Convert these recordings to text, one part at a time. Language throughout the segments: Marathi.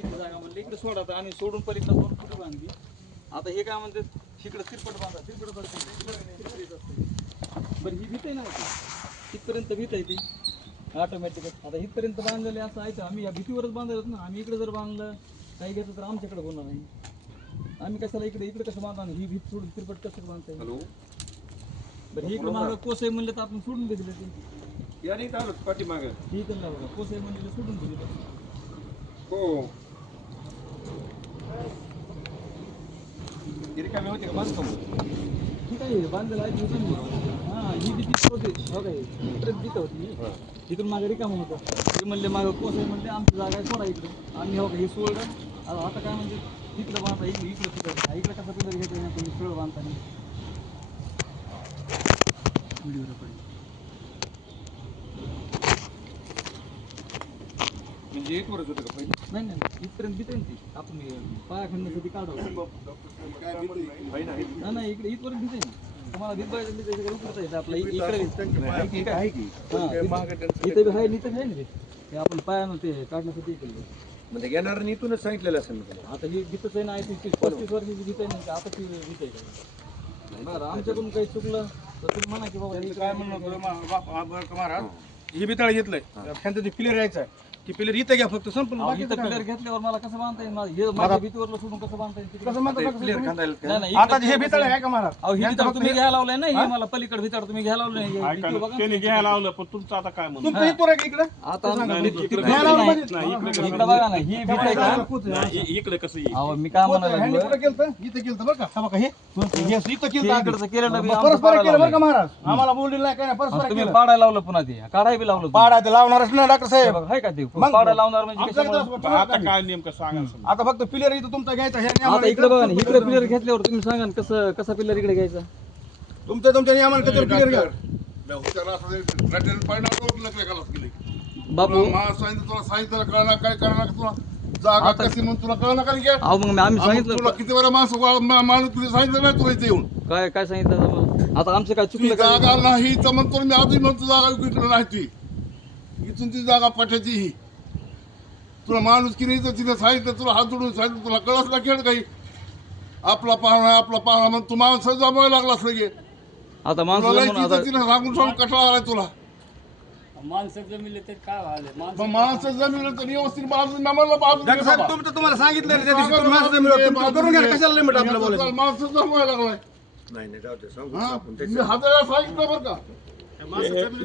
शेती जागा म्हणलं इकडे सोडा आता आणि सोडून पलीकडे 2 फुट बांधली. आता हे काय म्हणतात इकडे तिरपट बांधा तिरपट बरं ही भीत आहे ना इथपर्यंत भीत आहे ती ऑटोमॅटिक. आता इथपर्यंत बांधलेले असं आहे आम्ही या भीतीवरच बांधलेत ना. आम्ही इकडे जर बांधलं काही घेतलं तर आमच्याकडे होणार नाही. आम्ही कशाला इकडे कसं बांधणार ही भीत सोडून तिरपट कसं बांधता येईल. बरं इकडे मागं कोस आहे म्हणलं तर आपण सोडून दिलं ते या नाही चालत पाठीमागं ही त्यांना बघा कोस आहे म्हणलं सोडून दिलं. हो रिकामी होती का बांधकाम ठीक आहे बांधलेलं आहे. हां ही भीती होते हो काय इकडे भीत होती इथून मागे रिकामं होतं. ते म्हणले मागं कोस आहे म्हणले आमची जागा आहे सोडा इकडे. आम्ही हो का हे सोडलं आता काय म्हणजे इकडं बांधता इकडे तिकडं इकडे कसं पिलर घ्यायचं ना तुम्ही सोड बांधताना म्हणजे इथवरच होतं का पहिले नाही नाही इथपर्यंत भीत आहे ती आपण पाया खंडण्यासाठी काढावं नाही इकडे इथपर्यंत भीत आहे ना तुम्हाला भीत पाहिजे त्याच्याकडे उतरता येतं आपल्या इकडे आहे की इथे बी आहे इथं आहे ना ते आपण पायानं ते काढण्यासाठी केलं. म्हणजे घेणार इथूनच सांगितलेलं असेल ना आता ही भीतच आहे ना 35 वर्षाची भीत आहे ना आता ती भीत आहे का बरं आमच्याकडून काही चुकलं तर तुम्ही म्हणा की बाबा काय म्हणलं महाराज हे बिताळ घेतलंय त्यांचं ते प्लेअर यायचं आहे ती प्लेअर इथं घ्या फक्त संपूर्ण इथं पिलर घेतल्यावर मला कसं बांधता येईल हे माझ्या भीतीवरला सोडून कसं बांधता येईल कसं म्हणतात प्लेअर खांदायला नाही नाही आता हे बिताळ आहे का महाराज अहो ही भीताळ तुम्ही घ्यायला लावलंय ना हे मला पलीकडे भीताळ तुम्ही घ्यायला लावलंय त्यांनी घ्यायला लावलं पण तुमचं आता काय म्हणणं तुमचं इथवर आहे का इकडं आता इकडे इकडे बघा ना ही भीत आहे का इकडे कसं येईल अहो मी काय म्हणायला ह्यांनी कुठं केलं इथं केलं बरं का हा बघा हे इथं केलं इकडचं केलेलं बी परस्पर केलं बरं का महाराज आम्हाला बोललेलं नाही काय नाही परस्पर तुम्ही केलं पाडायला लावलं पुन्हा ते काढाय बी लावलं पाडा ते लावणारच ना डॉक्टर साहेब आहे का ते पाडायला लावणार म्हणजे आमच्याकडे कशामुळे? आता काय नेमकं सांगा समजा. आता फक्त प्लेअर इथं तुमचा घ्यायचा हे आता नियमानं इकडे बघा ना इकडे प्लेअर घेतल्यावर तुम्ही सांगा ना कसं कसा प्लेअर इकडे घ्यायचा तुमच्या नियमानं कसं प्लेअर घ्या बापू तुला सांगितलं कळणार काय करणार तुला जागा कशी म्हणून तुला कळणार का नाही? अहो मग आम्ही तुला सांगितलं किती वेळा माणूस तुला सांगितलं नाही तुला इथे येऊन काय काय सांगितलं तुम्हाला? आता आमचं काय ती चुकलं काय जागा नाही तर म्हणतो मी अजून म्हणतो जागा इकडे नाही ती इथून ती जागा पाठवायची ही तुला माणूस की नाही तर तिला सांगितलं तुला हात जोडून सांगितलं तुला कळस ना खेळ काही आपला पाहणा म्हणून तू माणसं जमायला लागलास लगे आता माणसं तुला जमून आता तिला सांगून सांगून कटाळा आलाय तुला माणसं जमिले तर काय व्हायला मग माणसं जमिलं तर व्यवस्थित बाजून आम्हाला बाजून डॉक्टर साहेब तुमचं तुम्हाला सांगितलं त्या दिवशी तुम्ही माणसं मिळवलं. तुम्ही करून घ्या कशाला लिमिट आपल्याला बोलायचं माणसं जमवायला लागलाय नाही नाही जाऊ दे सांगू हा? आपण मी हाताला सांगितलं बरं का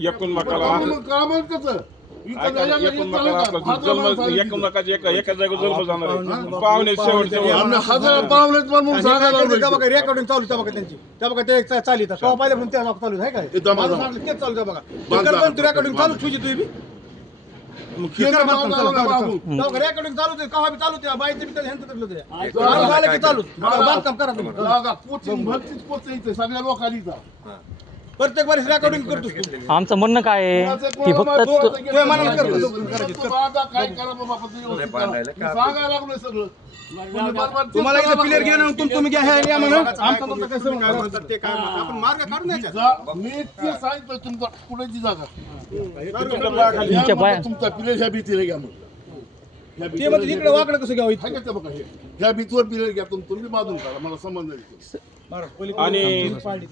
एकूणमकाला मग काम आहे कसं इथं जायला एकूणमकाला येत आपला चालू का? जन्म एकूणमकाची एका जागेवर जन्म जाणार आहे. पाहुणे शेवटचे आम्ही हजार पावलेत म्हणून सांगायला त्या लागलो. बघा रेकॉर्डिंग चालू त्या बघा त्यांची त्या बघा ते चालू तेव्हा पहिल्यापासून त्या चालू आहे काय ते दमा- मला दमा. सांगितलं तेच चालू त्या बघा बांधा. रेकॉर्डिंग चालू तुझी तुम्ही बी रेकॉर्डिंग चालू ते कवा बी चालू त्या बाईचं बी ह्यांचं तसलं ते. चालू झालं की चालू बांधकाम करा तुम्ही जागा कोचिंग भरतीच पोचायचं सगळ्या लोकांनीचा प्रत्येक वेळेस रेकॉर्डिंग करतो आमचं म्हणणं काय आहे की फक्त तुझ्या मनाला कर. काय करा बाबा पण व्यवस्थित करा. मी सांगायला लागलोय सगळं म्हणजे बरोबर ते तुम्हाला इथं प्लेअर घ्या ना तुम्ही घ्या हे या म्हणून आमचं तुमचं काय कसं म्हणतात ते काय म्हणतात? आपण मार्ग काढून द्यायचा मी ते सांगितलं तुमचा कुणाची जागा तुमच्या पाया तुमचा पिलेर ह्या भीतीला घ्या मग ते म्हणजे इकडे वाकडं कसं घ्यावं इथं? हाय का ते बघा हे ह्या भीतीवर पिलेर घ्या तुम्ही बाजून काढा मला संबंध नाही आणि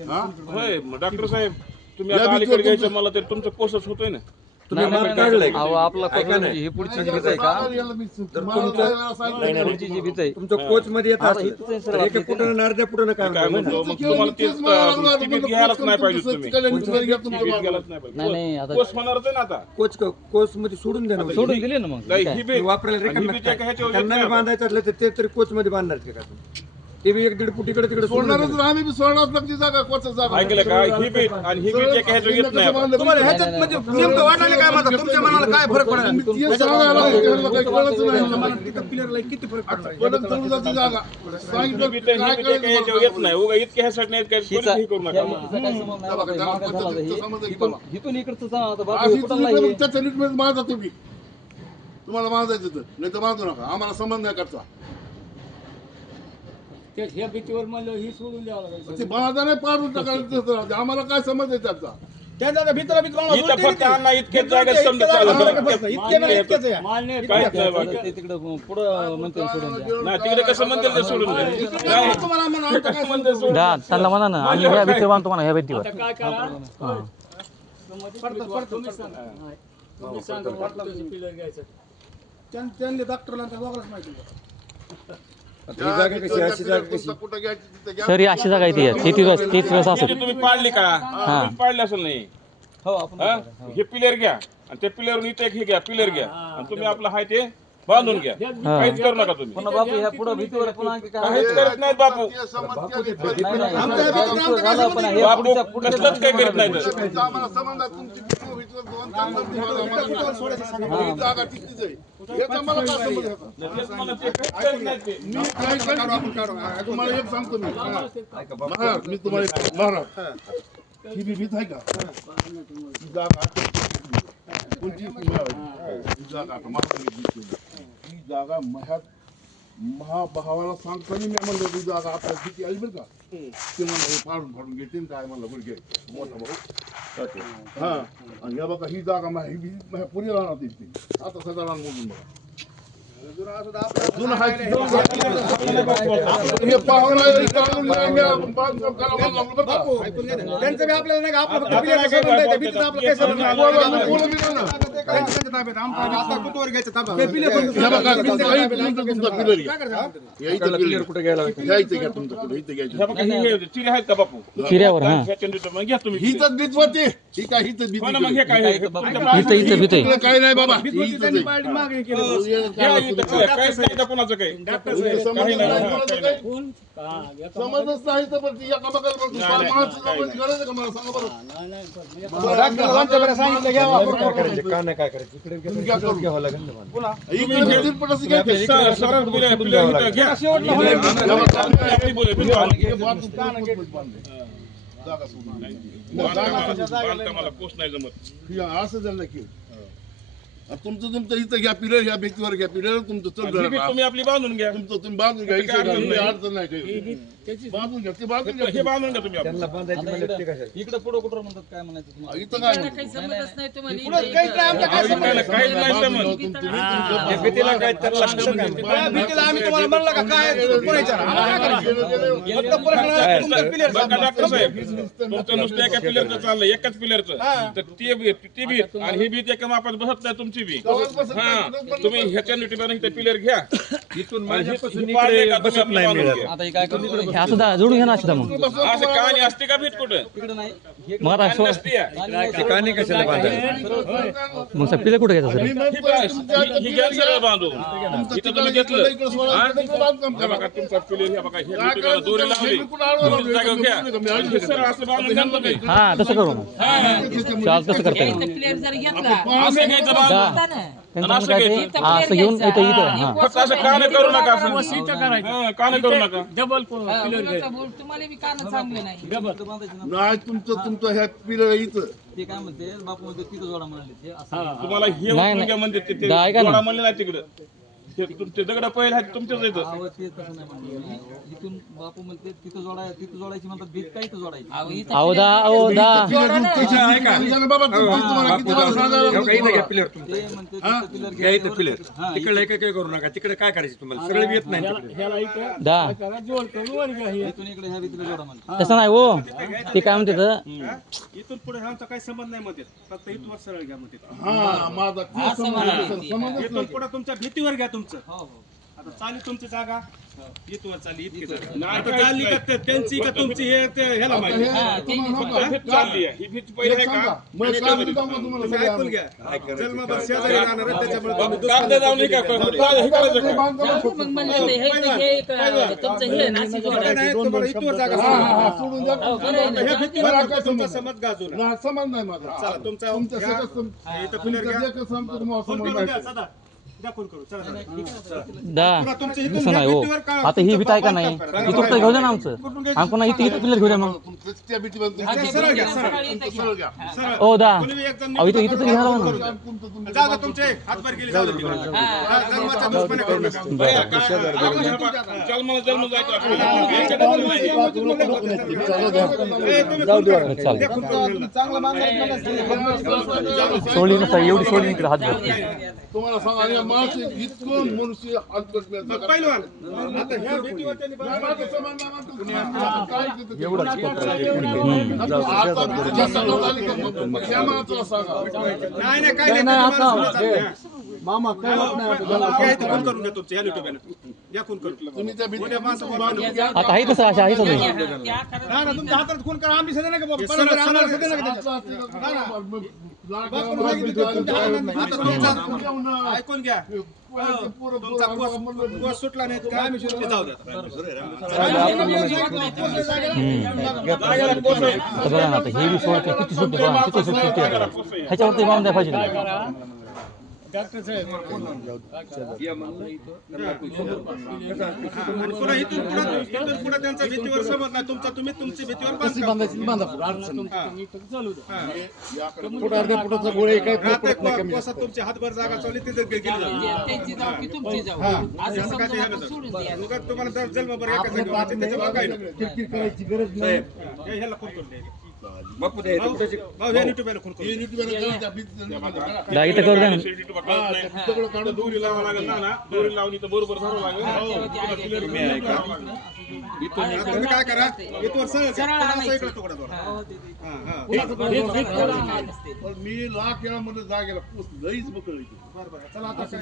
हा? होय डॉक्टर साहेब तुम्ही आता अलीकडे घ्यायचं मला तर तुमचं कोर्सच होतोय ना तुम्ही मार्ग काढलाय का? अहो आपला ऐका कोण नाही. हे पुढची जी भीत आहे का तुमचं पुढची जी भीत आहे तुमचं कोच मध्ये येत आता असेल इथंच आहे सर तर आपल्या एका इथे. कुठं नरड्या पुढं काय काय म्हणतो मग तुम्हाला तेच तिकीट घ्यायलाच नाही पाहिजे तुम्ही तिकीट घ्यायलाच नाही पाहिजे नाही नाही आता कोर्स होणारच आहे ना आता कोच मध्ये सोडून द्या ना सोडून दिले ना मग नाही, काय? ही बी- वापरायला आणि ही रिकामं बी जे काय ह्याच्यावर येत त्यांना नाही बी आता. बांधायचं असलं तर ते तरी कोच मध्ये बांधणार का तुम्ही ते बी 1-1.5 फूट इकडे तिकडे सोडून सोडणारच द्या. आम्ही बी सोडणारच लागते जागा कोणचं जागा ऐकलं का ही बी आणि ही बी जे काय ह्याच्यावर येत नाही आता. तुम्हाला ह्याच्यात म्हणजे नेमकं वाटायला काय म्हणतात तुमच्या मनाला काय फरक पडणार ते सांगायला लागलो, त्यांना काही कळतच नाही. तिथं प्लेअरला किती फरक पडणार पडत चढून जाते जागा ही सांगितलं बी तर- काय ही बी जे काय ह्याच्यावर येत नाही उगा इतक्या ह्यासाठी नाही काय हिचा- हे करू नका या हिचा काय संबंध नाही बाबा, हे मागं झाला आता हे. इथून इकडचं जा आता बाबा अशी कुठं नाही तुम्ही त्याच्या नीटमध्ये बांधा तुम्ही तुम्हाला बांधायचं तर नाही तर बांधू नका आम्हाला संबंध नाही करता ते ह्या भीतीवर म्हणलं ही सोडून द्यावं लागायचं ते बांधा नाही पाडून टाकायचं आम्हाला काय समज आहे त्याचा त्यांच्या भीतीला भीत राहणार इथं फक्त अण्णा इतकेच जागा समजा चालू करा. इतके नाही इतकेच आहे. माल नाही काहीच नाही बाकी. ते तिकडं पुढं म्हणते सोडून द्या. नाही तिकडे कसं म्हणतील ते सोडून द्या. काय? तुम्हाला म्हणा, आमचं काय म्हणतील सोडून द्या. त्यांना म्हणा ना आम्ही ह्या भीतीवर बांधतो म्हणा ह्या भीतीवर आता काय करा हा. तुम्ही सांगा. तुम्ही सांगा वाटलं तर पिलर घ्यायचं. त्यांनी डॉक्टरला त्या दोघांनाच माहिती होतं. आता ही जागा कशी अशी जागा कशी कुठं घ्यायची तिथं घ्या. सर ही अशी जागा आहे ती 33 किती असेल तुम्ही पाडली का तुम्ही पाडली असेल नाही हो आपण हा? हे पिलर घ्या आणि त्या पिलरवरून इथे एक हे घ्या पिलर घ्या आणि तुम्ही आपलं हाय ते बांधून घ्या. काहीच करू नका तुम्ही. पुन्हा बापू ह्या पुढं भीतीवर पुन्हा आणखी काय काहीच करत नाहीत बापू. ते समज केली. नाही, नाही, ह्या भीतीवर झालं, पण हे बापू पुढच्या- पुढच्या- कसलंच काही करत नाही तर. तुमचं आम्हाला समज आहे, तुमची भीती भीतीवर दोन तास जर तुम्हाला आम्हाला ही जागा तिथलीच आहे. याचा मला काय समज आहे? तेच मला ते काहीच करत नाहीत ते. मी काय करतो? तुम्हाला एक सांगतो मी महाराज, मी तुम्हाला एक- महाराज ही बी भीत आहे का? ही जागा कोणती ही जागा आता मला तुम्ही दिसली. ही जागा महाभावाला सांगताना मी म्हणलं ही जागा आता भीती आली बरं का ते म्हणलं हे फाडून घेते काय म्हणलं बरं घे मोठा भाऊ हा आणि या बघा ही जागा ही पुरी राहणार ती आता सगळं रान मोजून बघा जुनं आहे ते. हे पाहुणा जरी काढून नाही बांधकाम करावं लागलं बरं का? त्यांचं बी आपल्याला नाही का आपलं फक्त पिलर संबंध आहे, त्या भीतीचं आपलं काही संबंध नाही. बोला बी नाही ना. त्यांच्या ताब्यात आमचं आता कुठवर घ्यायचं ताबा. हे बघा, तुमचा पिलर घ्या. या इथं पिलर कुठे गेला घ्या इथं घ्या तुमचं पिलर इथं घ्यायचं हे बघा, हे चिरे आहेत का बापू चिऱ्यावर हा ह्या चंदीचं मग घ्या तुम्ही. ही तर भीत होती ही काय ही तर भीत हो ना, मग हे काय हे इथं भीत आहे काय नाही बाबा ही भीती इथंच त्यांनी आहे. पार्टी मागणी केली. घ्या इथं काय काहीच नाही इथं कुणाचं काही. समजलं नाही कोणाचं काही? कोण? हा, एका- समजच नाही तर पण ती एका बघायला पण माणसं जमवायची गरज आहे का मला सांगा बरं नाही, नाही, पण डॉक्टरला आमच्याकडे सांगितलं घ्या वापर काय करायचं का नाही काय करायचं इकडे घ्यावं लागेल ना मला. इकडे भीतीत पण असं घ्यायचं. सरळ पिलर इथं घ्या. आपली बोले, बिल बांधून. हे बांधून बांधले. जागा सोडून. बांधकामाला पोस्ट नाही जमत. हे असं झालं की तुमचं इथं घ्या पिलर घ्या भीतीवर घ्या पिलर तुमचं चल ही बी तुम्ही आपली बांधून घ्या. तुमचं तुम्ही बांधून घ्या इथे अडचण नाही काही. बांधून घ्या ते बांधून घ्या हे बांधून घ्या तुम्ही आपलं. त्यांना बांधायची आता म्हणलं ते कशाला? इकडं पुढं कुठं म्हणतात काय म्हणायचं तुम्हाला इथं काय म्हणतो? काही समजच नाही तुम्हाला पुढं काहीच नाही, आमचं काय संबंध नाही. काहीच नाही समज. त्या भीतीला काय त्याला लक्ष काय त्या भीतीला आम्ही तुम्हाला म्हणलं का काय पुढे विचारा. आम्हाला काय करायचं? फक्त प्रश्न आहे, तुमचं पिलर बघा डॉक्टर साहेब, तुमचं नुसतं एका पिलरचं चाललंय एकाच पिलरचं तर ते बी आणि ही बी एका मापात बसत नाही तुमची बी. हा तुम्ही ह्याच्या नीतीप्रमाणे इथे पिलर घ्या. इथून आणि माझ्यापासून ही पाडले इकडे का तुम्ही बसत आपली नाही बांधून मिळत. घ्या. आता हे काय करतो हे असं जोडून घ्या ना असं मग असं कहाणी असते का भीत कुठं इकडं नाही हे मग आता कहाणी नसते या. ठिकाणी कशाला बांधायचं? मग सर पिलं कुठे घ्यायचं सर ही घ्या सरळ बांधून इथं तुम्ही घेतलं हा? हे बघा तुमचा पिलर हे बघा हे नीतीला दोरी लावली दोरी जागा घ्या आणि हे सरळ असं बांधून घ्या ना तुम्ही. हा तसं करू मग चाल तसं करता येईल प्लेअर जर घेतला असं घ्यायचं बांधून होता ना त्यांचं म्हणणं काय ते हा, असं घेऊन इथं हा फक्त असं कान करू नका असं. इथं करायचं. हा, कान करू नका. डबल हा, पिलर कोणाचा बोल तुम्हाला बी कान चांगले नाही इथं बांधायचं ना. नाही तुमचं ह्या पिलर इथं ते काय म्हणते बापू म्हणते तिथं जोडा म्हणाले ते असं तुम्हाला हे नाही, उचलून घ्या म्हणते ते दा, ऐका ना. जोडा म्हणले नाही तिकडं ते तुमचे दगड पहिले आहेत तुमच्याच येतं. अहो, ते तसं नाही म्हणलं. इथून बापू म्हणते तिथं जोडायची म्हणतात भीत काय इथं जोडायची अहो, इथं अहो दा बाबा तुम्हाला किती वेळा सांगायला हो का, इथं घ्या पिलर तुमचं. ते म्हणते तिथं पिलर घ्या इथं पिलर तिकडे काय करू नका तिकडे काय करायचं तुम्हाला सरळ येत नाही तिकडे. ह्याला इथं दा करा, जोड करून वर घ्या हे. इथून इकडे ह्या भीतीला जोडा म्हणते तसं नाही हो ते काय म्हणते तर इथून पुढे आमचा काही संबंध नाही मध्ये फक्त इथवर सरळ घ्या मध्ये हा माझा ते समजच इथून पुढे तुमच्या भीतीवर घ्या तुमचं हो हो आता चाली तुमची जागा इथवर चाली इतकी जागा. आता चालली का त्यांची का तुमची हे ते ह्याला माहिती भीत चालली आहे. ही भीत पहिले आहे का तुम्ही ऐकून घ्या जन्मभर शेजारी राहणार आहे, त्याच्यामुळे तुम्ही कागद जाऊन हे काय करतो? हे करायचं काय? मग म्हणलं ते हे तुमचं हे नाशिक काय जोडा नाही, तुम्हाला इथवर जागा सोडून सोडून द्या. हो, बरं आहे ना. ह्या भीतीवर काय तुमचा समज गाजून नाही, समज नाही माझा चला तुमचा तुमच्या घ्या. सकट इथं पिलर घ्या. तुमच्या जे काही समजतं तुम्हाला फोन समज करून नाही. द्या, सदा. द्या फोन करू चला तुमचं नाही हो आता ही भीत आहे का नाही इथून तर घेऊ द्या ना आमचं आम्ही पुन्हा इथे इथं पिल्लर घेऊ द्या मग त्या भीतीबद्दल सरळ घ्या सरळ घ्या ओ दा कोणी एक जण अहो इथं इथं तरी घ्या ना जाऊ दे तुमचे हातभार गेले जाऊ दे तिकडे. जन्माचा दुश्मनी करू नका. जन्म जायचं सोडली नसता एवढी सोडली इकडे हात घ्या तुम्हाला सांगा या माणसं इतकं मनुष्य हलकट पहिलवान आता ह्या भीतीवर त्यांनी काय नाही काय मामा काय होत नाही फोन करून घ्या तुमचे या युट्यूबला या फोन करून तुम्ही त्या भीती आता आहे तसं अशा आहे सगळं ना तुमच्या हातात फोन करा आम्ही सध्या नाही का बाबा परत आम्हाला सध्या नाही का ऐकून घ्या तुमचा कोस सुटला नाही काय आम्ही जाऊ द्या बघा ना आता हे बी सोडते किती सुटते बघा किती सुटते ह्याच्यावरती बांधून द्या पाहिजे पुन्हा इथून पुढे त्यांच्या भीतीवर समज नाही तुमचा तुम्ही तुमची भीतीवर तुमचे हातभर जागा चालली तिथे गेली त्यांची जाऊ की तुमची जाऊ असं समजून सोडून द्या तुम्हाला जन्म बरं एका जागी व्हायचं, त्याच्यामुळे काय नाही. किरकिर करायची गरज नाही ह्याला फोन करून द्या. बापू द्या भाऊ, ह्या युट्यूबला फोन करून दा इथं करू द्या ना दोरी लावावं लागेल ना दोरी लावली तर बरोबर धरावं लागेल तुम्ही काय करा इथवर सरळ असा इकडे तुकडा दोरा. पण मी लाख वेळामध्ये जागेला पोच लईच बकळ बरं चला आता काय